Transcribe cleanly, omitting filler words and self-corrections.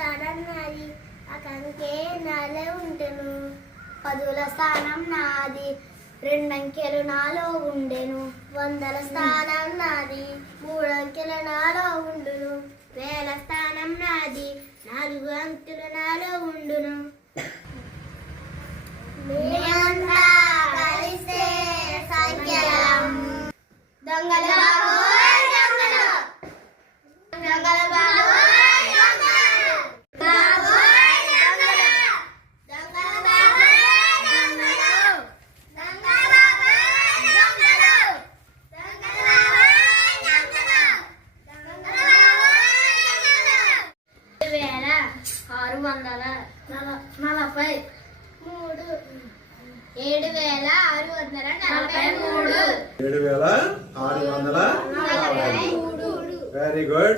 స్థానం నాది అకంకే నాలో ఉండెను. పదుల స్థానం నాది రెండంకెలు నాలో ఉండెను. వందల స్థానం నాది మూడంకెలు నాలో ఉండును. వేల స్థానం నాది 4 అంకెలు నాలో ఉండును. మేమంతా కలిస్తే సంఖ్యలం. దొంగల బాబోయ్ దొంగలు, దొంగల బాబోయ్ దొంగలు, బాబోయ్ దొంగలు, దొంగల బాబోయ్ దొంగలు, దొంగల బాబోయ్ దొంగలు, దొంగల బాబోయ్ దొంగలు, దొంగల బాబోయ్ దొంగలు. 643 7,643. Very good.